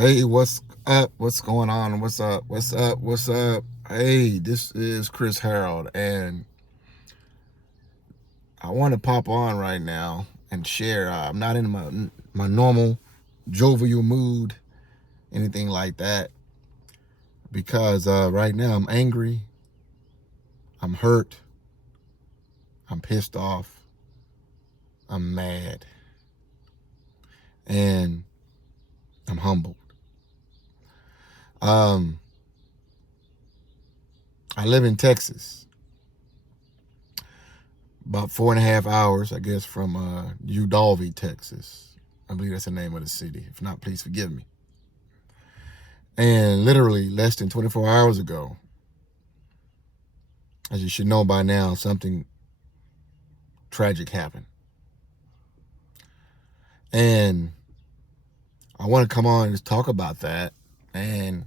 Hey, what's up? What's going on? What's up? What's up? What's up? Hey, this is Chris Harold, and I want to pop on right now and share. I'm not in my normal jovial mood, anything like that, because right now I'm angry, I'm hurt, I'm pissed off, I'm mad, and I'm humbled. Um, I live in Texas, about 4.5 hours, I guess, from Uvalde, Texas. I believe that's the name of the city. If not, please forgive me. And literally less than 24 hours ago, as you should know by now, something tragic happened. And I want to come on and just talk about that and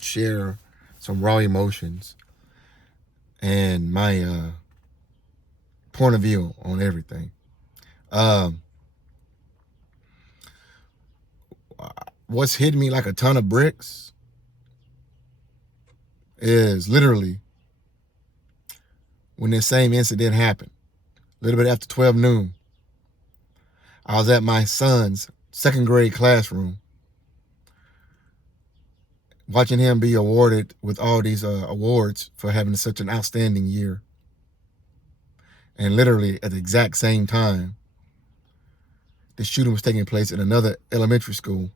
share some raw emotions and my point of view on everything. Um, what's hitting me like a ton of bricks is literally when this same incident happened, a little bit after 12 noon. I was at my son's second grade classroom watching him be awarded with all these awards for having such an outstanding year. And literally at the exact same time, the shooting was taking place in another elementary school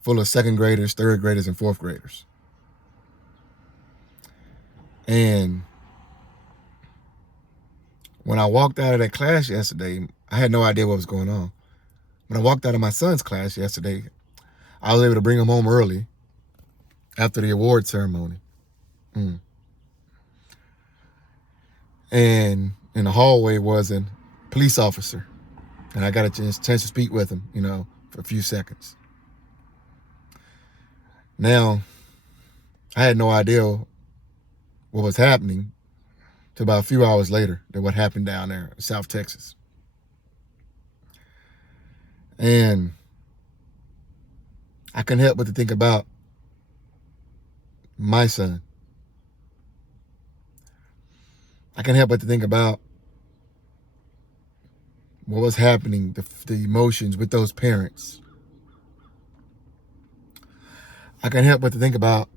full of second graders, third graders, and fourth graders. And when I walked out of that class yesterday, I had no idea what was going on. When I walked out of my son's class yesterday, I was able to bring him home early after the award ceremony. And in the hallway was a police officer. And I got a chance to speak with him, for a few seconds. Now, I had no idea what was happening till about a few hours later than what happened down there in South Texas. And I couldn't help but to think about my son. I can't help but to think about what was happening, the emotions with those parents. I can't help but to think about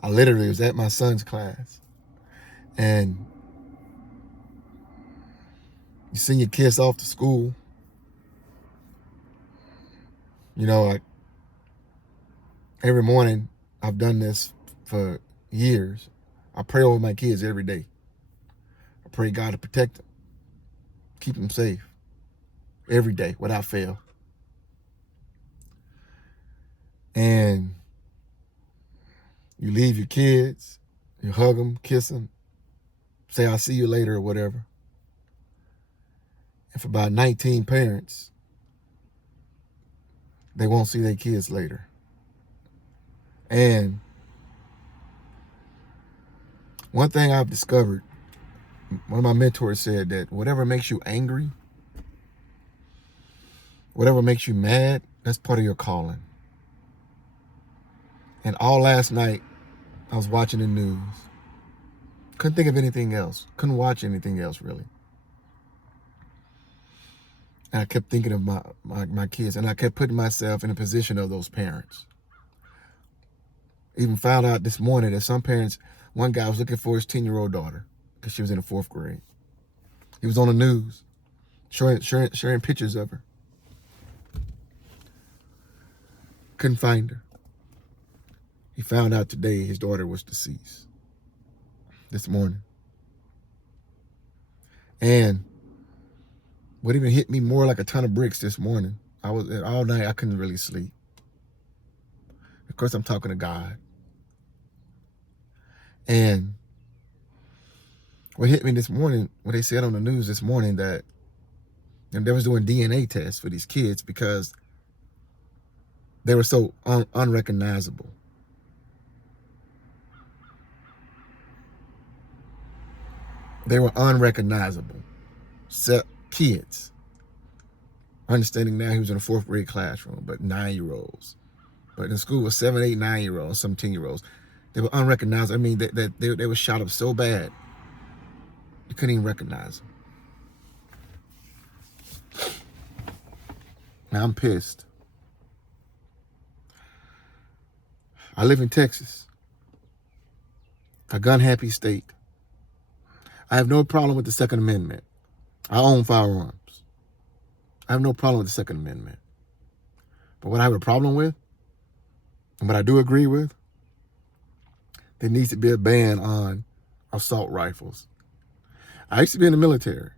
I literally was at my son's class, and you send your kids off to school. Like every morning, I've done this for years. I pray over my kids every day. I pray God to protect them, keep them safe every day without fail. And you leave your kids, you hug them, kiss them, say, I'll see you later or whatever. And for about 19 parents, they won't see their kids later. And one thing I've discovered, one of my mentors said that whatever makes you angry, whatever makes you mad, that's part of your calling. And all last night, I was watching the news. Couldn't think of anything else. Couldn't watch anything else, really. And I kept thinking of my kids, and I kept putting myself in the position of those parents. Even found out this morning that some parents, one guy was looking for his 10-year-old daughter because she was in the fourth grade. He was on the news, sharing pictures of her. Couldn't find her. He found out today his daughter was deceased this morning. And what even hit me more like a ton of bricks this morning, I was all night, I couldn't really sleep. Of course, I'm talking to God. And what hit me this morning, what they said on the news this morning, that they was doing DNA tests for these kids because they were so unrecognizable. They were unrecognizable. kids. Understanding now he was in a 4th grade classroom, but 9-year-olds. But in school was 7, 8, 9-year-olds, some 10-year-olds. They were unrecognized. I mean, they were shot up so bad, you couldn't even recognize them. Now I'm pissed. I live in Texas, a gun-happy state. I have no problem with the Second Amendment. I own firearms. I have no problem with the Second Amendment. But what I have a problem with, and what I do agree with, there needs to be a ban on assault rifles. I used to be in the military.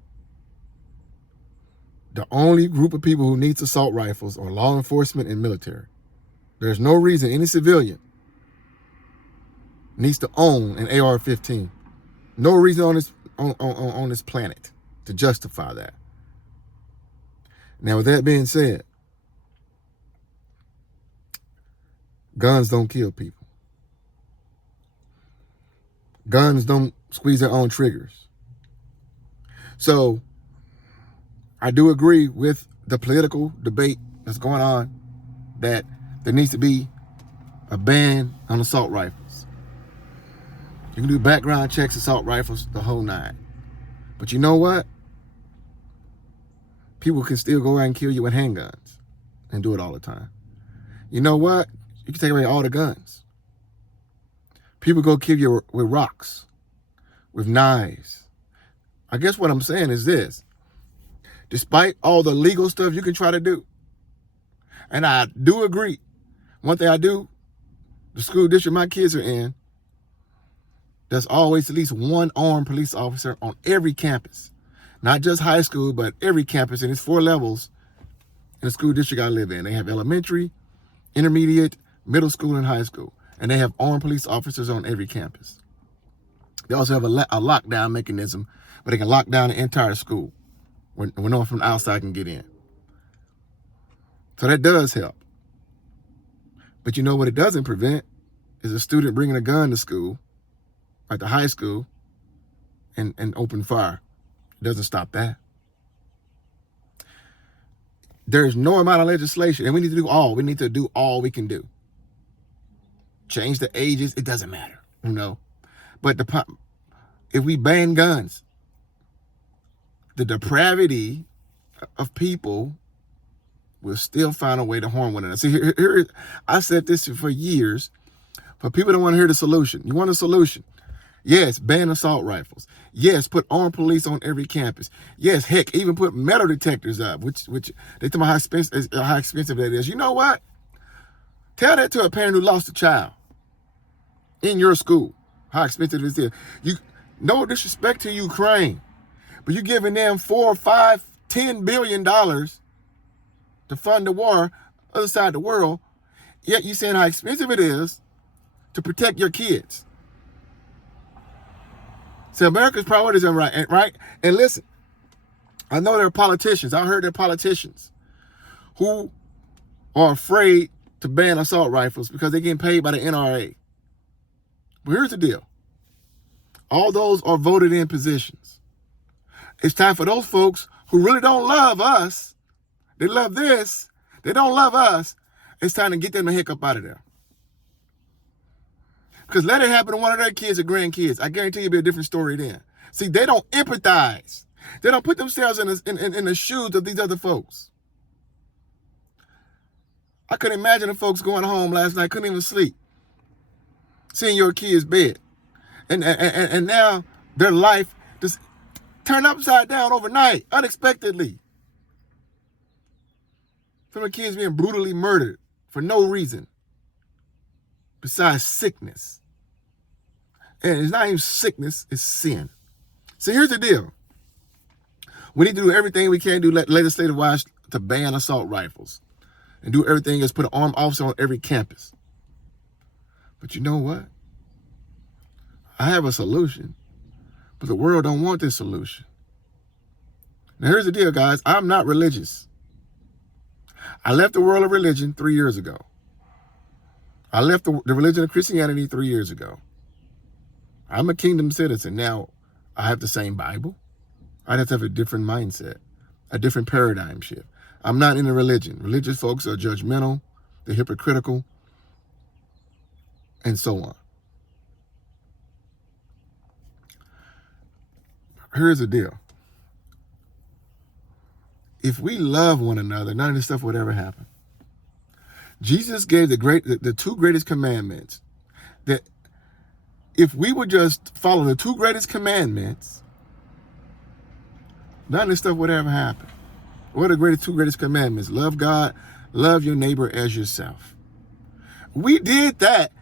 The only group of people who needs assault rifles are law enforcement and military. There's no reason any civilian needs to own an AR-15. No reason on this planet to justify that. Now, with that being said, guns don't kill people. Guns don't squeeze their own triggers. So, I do agree with the political debate that's going on that there needs to be a ban on assault rifles. You can do background checks, assault rifles, the whole nine. But you know what? People can still go out and kill you with handguns and do it all the time. You know what? You can take away all the guns. People go kill you with rocks, with knives. I guess what I'm saying is this. Despite all the legal stuff you can try to do, and I do agree, one thing I do, the school district my kids are in, there's always at least one armed police officer on every campus. Not just high school, but every campus, and it's 4 levels in the school district I live in. They have elementary, intermediate, middle school, and high school. And they have armed police officers on every campus. They also have a lockdown mechanism where they can lock down the entire school when no one from the outside can get in. So that does help. But you know what it doesn't prevent is a student bringing a gun to school, like the high school, and open fire. It doesn't stop that. There's no amount of legislation, and we need to do all. We need to do all we can do. Change the ages, it doesn't matter, you know. But if we ban guns, the depravity of people will still find a way to harm one another. See, here I said this for years, but people don't want to hear the solution. You want a solution? Yes, ban assault rifles. Yes, put armed police on every campus. Yes, heck, even put metal detectors up, which they tell me how expensive that is. You know what? Tell that to a parent who lost a child in your school, how expensive it is. No disrespect to Ukraine, but you're giving them $4, $5, $10 billion to fund the war other side of the world, yet you're saying how expensive it is to protect your kids. So America's priorities are right? And listen, I know there are politicians. I heard there are politicians who are afraid to ban assault rifles because they're getting paid by the NRA. But here's the deal. All those are voted in positions. It's time for those folks who really don't love us. They love this. They don't love us. It's time to get them the heck up out of there. Because let it happen to one of their kids or grandkids. I guarantee it'll be a different story then. See, they don't empathize. They don't put themselves in the shoes of these other folks. I couldn't imagine the folks going home last night, couldn't even sleep, seeing your kid's bed. And now their life just turned upside down overnight, unexpectedly. Some of the kids being brutally murdered for no reason besides sickness. And it's not even sickness, it's sin. So here's the deal. We need to do everything we can do legislative-wise to ban assault rifles. And do everything is put an armed officer on every campus. But you know what? I have a solution, but the world don't want this solution. Now here's the deal, guys. I'm not religious. I left the world of religion 3 years ago. I left the religion of Christianity 3 years ago. I'm a kingdom citizen. Now, I have the same Bible. I'd have to have a different mindset, a different paradigm shift. I'm not in a religion. Religious folks are judgmental, they're hypocritical, and so on. Here's the deal. If we love one another, none of this stuff would ever happen. Jesus gave the two greatest commandments, that if we would just follow the two greatest commandments, none of this stuff would ever happen. What are the two greatest commandments? Love God, love your neighbor as yourself. We did that.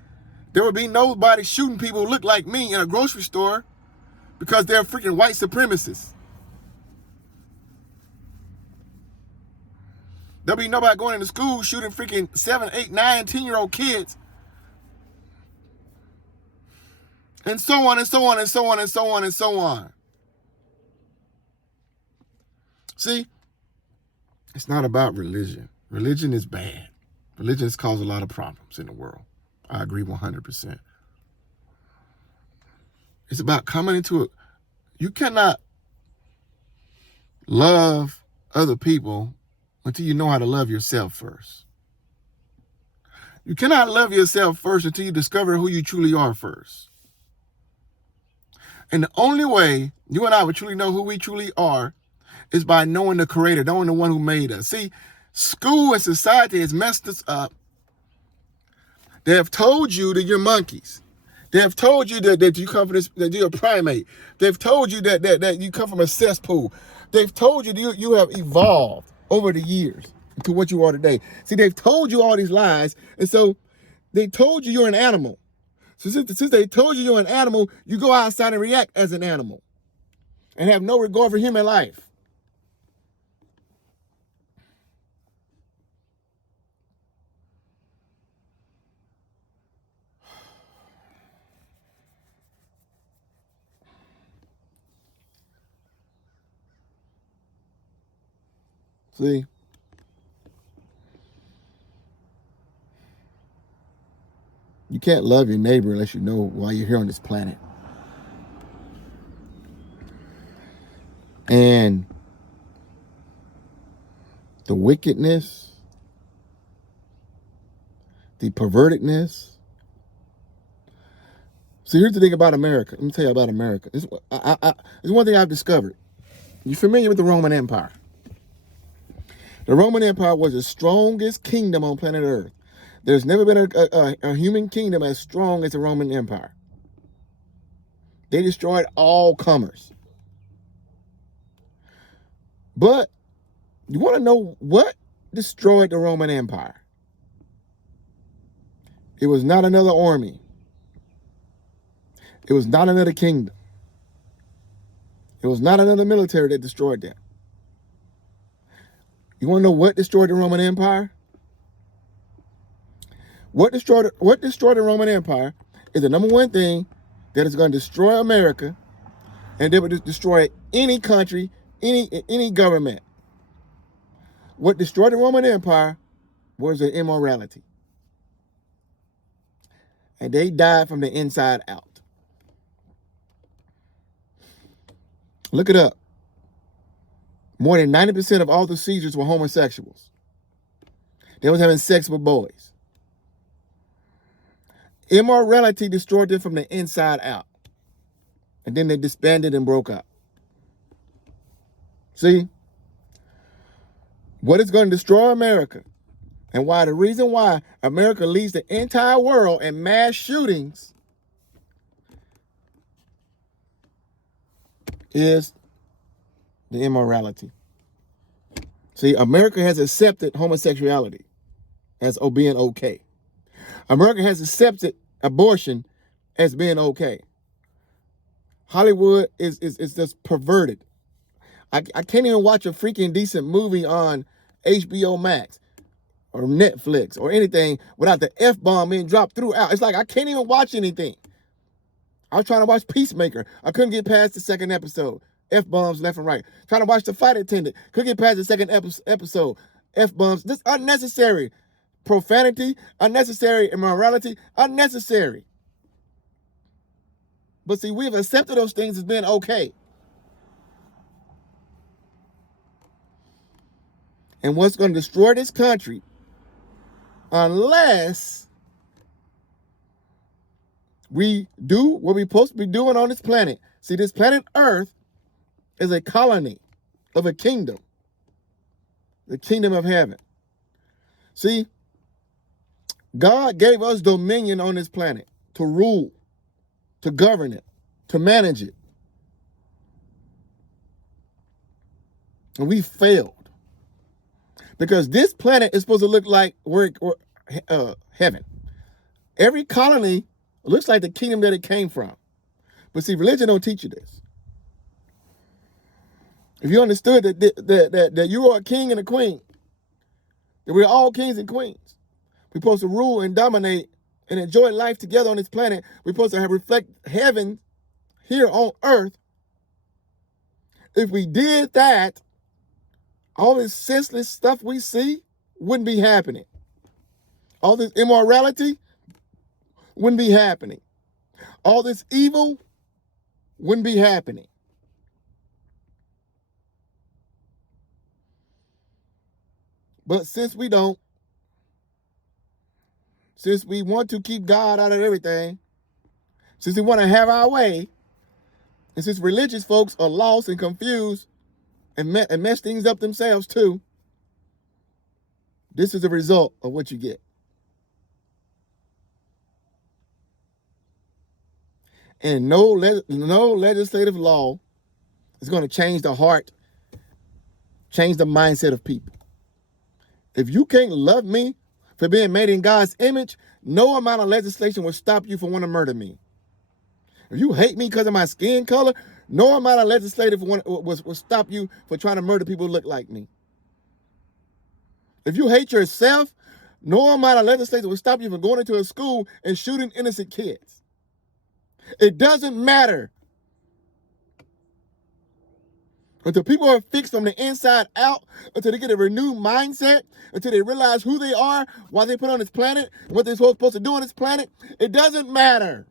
There would be nobody shooting people who look like me in a grocery store because they're freaking white supremacists. There'll be nobody going into school shooting freaking 7, 8, 9, 10-year-old kids. And so on and so on and so on and so on and so on. See, it's not about religion. Religion is bad. Religion has caused a lot of problems in the world. I agree 100%. It's about coming into it. You cannot love other people until you know how to love yourself first. You cannot love yourself first until you discover who you truly are first. And the only way you and I would truly know who we truly are is by knowing the Creator, knowing the one who made us. See, school and society has messed us up. They have told you that you're monkeys. They have told you that you come from this, that you're a primate. They've told you that you come from a cesspool. They've told you that you have evolved over the years to what you are today. See, they've told you all these lies, and so they told you you're an animal. So since they told you you're an animal, you go outside and react as an animal and have no regard for human life. See? You can't love your neighbor unless you know why you're here on this planet. And the wickedness, the pervertedness. See, here's the thing about America. Let me tell you about America. It's one thing I've discovered. You familiar with the Roman Empire? The Roman Empire was the strongest kingdom on planet Earth. There's never been a human kingdom as strong as the Roman Empire. They destroyed all comers. But you want to know what destroyed the Roman Empire? It was not another army. It was not another kingdom. It was not another military that destroyed them. You want to know what destroyed the Roman Empire? What destroyed the Roman Empire is the number one thing that is going to destroy America, and they would destroy any country, any government. What destroyed the Roman Empire was the immorality. And they died from the inside out. Look it up. More than 90% of all the Caesars were homosexuals. They was having sex with boys. Immorality destroyed them from the inside out. And then they disbanded and broke up. See? What is going to destroy America, and why the reason why America leads the entire world in mass shootings is the immorality. See, America has accepted homosexuality as being okay. America has accepted abortion as being okay. Hollywood is just perverted. I can't even watch a freaking decent movie on HBO Max or Netflix or anything without the F-bomb being dropped throughout. It's like I can't even watch anything. I was trying to watch Peacemaker. I couldn't get past the second episode. F-bombs left and right. Trying to watch The Flight Attendant. Couldn't get past the second episode. F-bombs. This unnecessary. Profanity, unnecessary immorality, unnecessary. But see, we've accepted those things as being okay. and what's going to destroy this country unless we do what we're supposed to be doing on this planet. See, this planet Earth is a colony of a kingdom, the kingdom of heaven. See, God gave us dominion on this planet to rule, to govern it, to manage it. And we failed. Because this planet is supposed to look like heaven. Every colony looks like the kingdom that it came from. But see, religion don't teach you this. If you understood that you are a king and a queen, that we're all kings and queens, we're supposed to rule and dominate and enjoy life together on this planet. We're supposed to reflect heaven here on earth. If we did that, all this senseless stuff we see wouldn't be happening. All this immorality wouldn't be happening. All this evil wouldn't be happening. But since we don't, since we want to keep God out of everything, since we want to have our way, and since religious folks are lost and confused and mess things up themselves too, this is the result of what you get. And no legislative law is going to change the heart, change the mindset of people. If you can't love me for being made in God's image, no amount of legislation will stop you from wanting to murder me. If you hate me because of my skin color, no amount of legislative will stop you for trying to murder people who look like me. If you hate yourself, no amount of legislation will stop you from going into a school and shooting innocent kids. It doesn't matter. Until people are fixed from the inside out, until they get a renewed mindset, until they realize who they are, why they put on this planet, what they're supposed to do on this planet, it doesn't matter.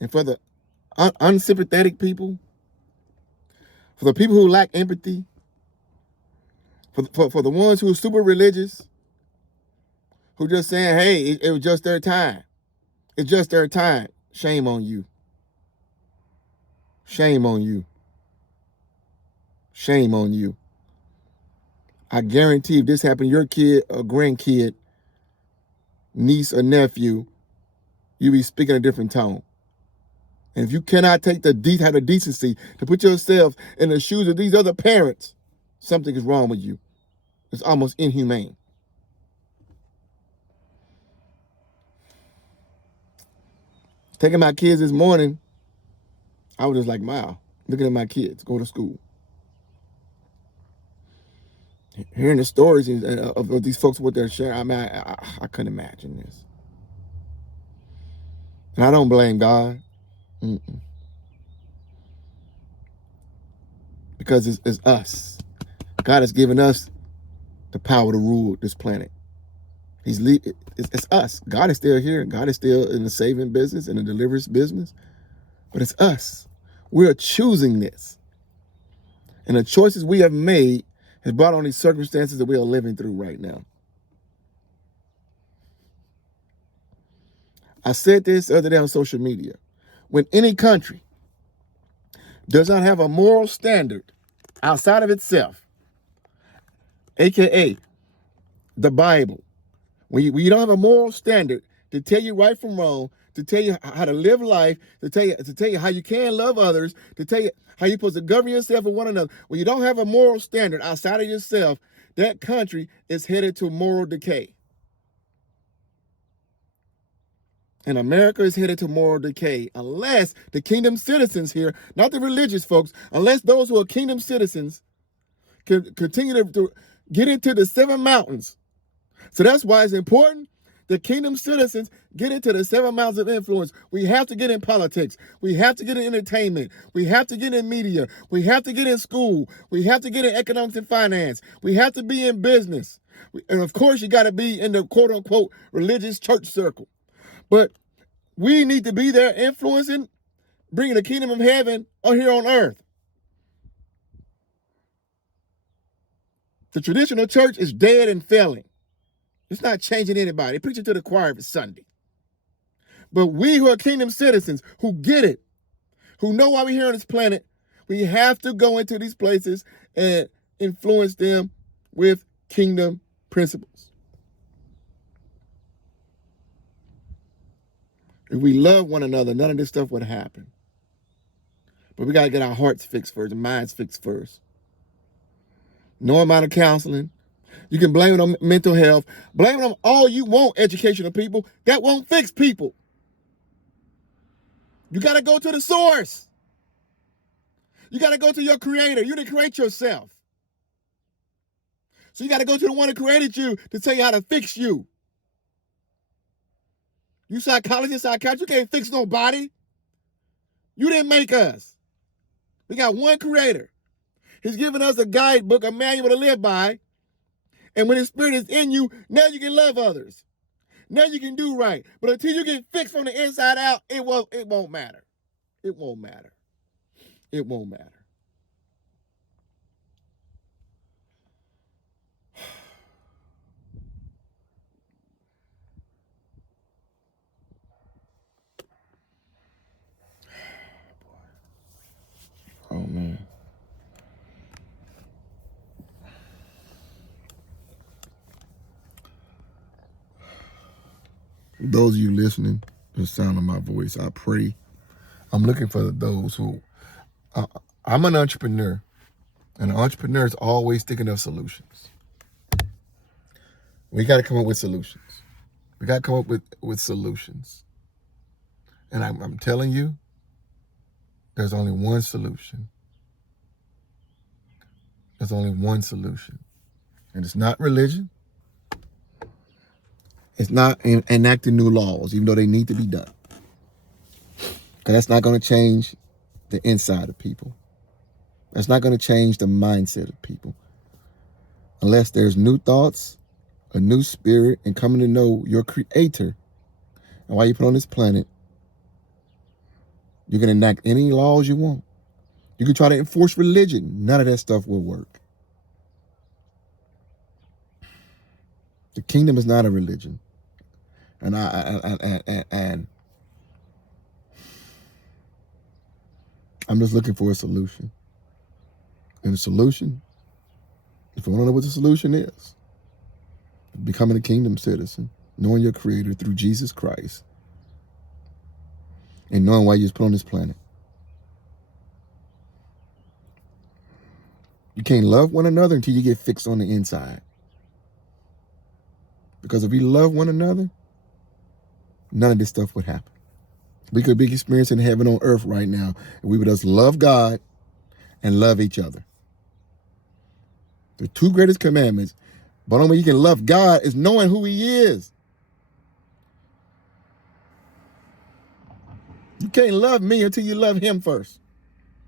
And for the unsympathetic people, for the people who lack empathy, for the ones who are super religious, who just saying, hey, it was just their time. It's just their time. Shame on you. Shame on you. Shame on you. I guarantee if this happened to your kid or grandkid, niece or nephew, you'll be speaking a different tone. And if you cannot have the decency to put yourself in the shoes of these other parents, something is wrong with you. It's almost inhumane. Taking my kids this morning, I was just like, wow, looking at my kids go to school. Hearing the stories of these folks, what they're sharing, I mean, I couldn't imagine this. And I don't blame God. Because it's us. God has given us the power to rule this planet. It's us. God is still here. God is still in the saving business, in the deliverance business. But it's us. We're choosing this. And the choices we have made has brought on these circumstances that we are living through right now. I said this the other day on social media. When any country does not have a moral standard outside of itself, aka the Bible, when you don't have a moral standard to tell you right from wrong, to tell you how to live life, to tell you how you can love others, to tell you how you're supposed to govern yourself and one another. When you don't have a moral standard outside of yourself, that country is headed to moral decay. And America is headed to moral decay unless the kingdom citizens here, not the religious folks, unless those who are kingdom citizens can continue to get into the 7 mountains. So that's why it's important the kingdom citizens get into the 7 miles of influence. We have to get in politics. We have to get in entertainment. We have to get in media. We have to get in school. We have to get in economics and finance. We have to be in business. And of course, you got to be in the quote unquote religious church circle. But we need to be there influencing, bringing the kingdom of heaven on here on earth. The traditional church is dead and failing. It's not changing anybody. Preaching to the choir every Sunday. But we who are kingdom citizens, who get it, who know why we're here on this planet, we have to go into these places and influence them with kingdom principles. If we love one another, none of this stuff would happen. But we got to get our hearts fixed first, and minds fixed first. No amount of counseling. You can blame it on mental health. Blame it on all you want, educational people. That won't fix people. You got to go to the source. You got to go to your creator. You didn't create yourself. So you got to go to the one who created you to tell you how to fix you. You psychologists, psychiatrists, you can't fix nobody. You didn't make us. We got one creator. He's given us a guidebook, a manual to live by. And when his spirit is in you, now you can love others. Now you can do right. But until you get fixed from the inside out, it won't matter. It won't matter. It won't matter. Oh, man. Those of you listening to the sound of my voice, I pray. I'm looking for those who, I'm an entrepreneur, and an entrepreneur is always thinking of solutions. We got to come up with solutions. We got to come up with solutions. And I'm telling you, there's only one solution. There's only one solution. And it's not religion. It's not enacting new laws, even though they need to be done. Because that's not going to change the inside of people. That's not going to change the mindset of people. Unless there's new thoughts, a new spirit, and coming to know your creator and why you put on this planet. You can enact any laws you want. You can try to enforce religion. None of that stuff will work. The kingdom is not a religion. And I'm just looking for a solution. And the solution, if you want to know what the solution is, becoming a kingdom citizen, knowing your creator through Jesus Christ, and knowing why you was put on this planet. You can't love one another until you get fixed on the inside. Because if we love one another, none of this stuff would happen. We could be experiencing heaven on earth right now, and we would just love God and love each other. The two greatest commandments. But the only way you can love God is knowing who he is. You can't love me until you love him first.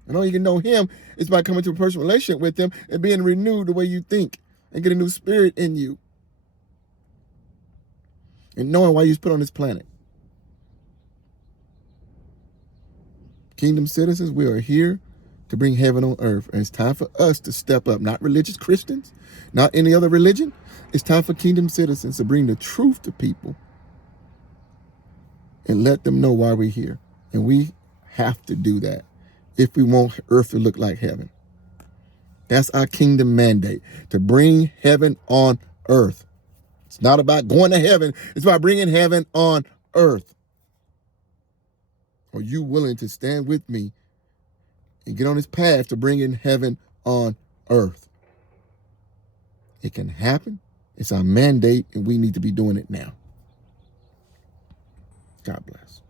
And all you can know him is by coming to a personal relationship with him and being renewed the way you think and get a new spirit in you. And knowing why you was put on this planet. Kingdom citizens, we are here to bring heaven on earth. And it's time for us to step up, not religious Christians, not any other religion. It's time for kingdom citizens to bring the truth to people and let them know why we're here. And we have to do that if we want earth to look like heaven. That's our kingdom mandate, to bring heaven on earth. It's not about going to heaven. It's about bringing heaven on earth. Are you willing to stand with me and get on this path to bringing heaven on earth? It can happen. It's our mandate, and we need to be doing it now. God bless.